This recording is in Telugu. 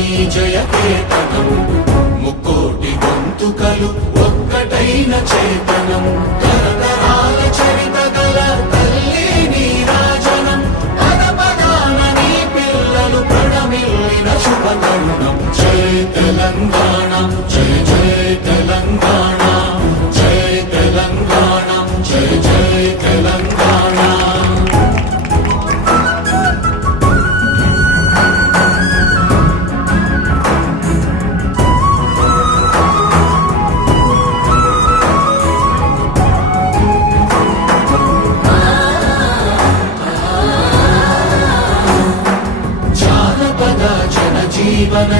నీ జయకేతనం ముక్కోటి గొంతుకలు ఒక్కటైన చేతనం తరతరాల చరిత గల తల్లి నీ రాజనం పద పదాన నీ పిల్లలు ప్రణమిల్లిన శుభతరుణం జై తెలంగాణ జై జై తెలంగాణ జై తెలంగాణ జై జై తెలంగాణ జీవన